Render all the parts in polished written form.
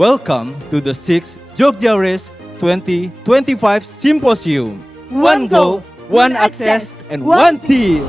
Welcome to the 6th Jogja Rays 2025 Simposium. One goal, one access, and one team.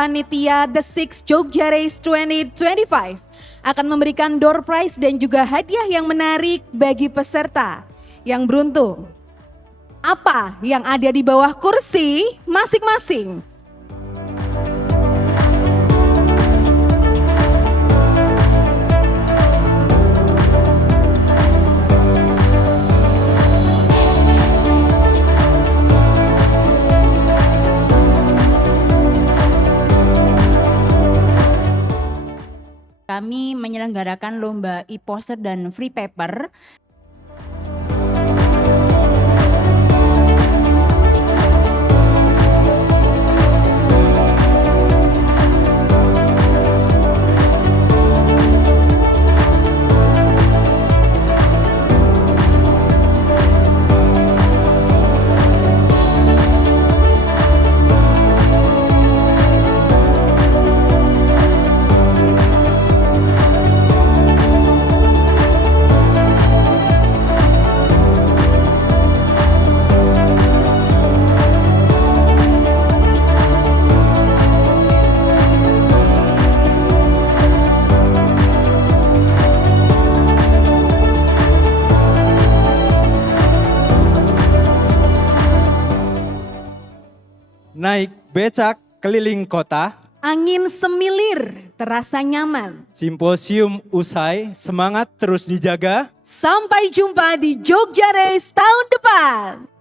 Panitia The 6 Jogja Rays 2025 akan memberikan door prize dan juga hadiah yang menarik bagi peserta yang beruntung. Apa yang ada di bawah kursi masing-masing? Kami menyelenggarakan lomba e-poster dan free paper. Naik becak keliling kota. Angin semilir terasa nyaman. Simposium usai, semangat terus dijaga. Sampai jumpa di Jogja Rays tahun depan.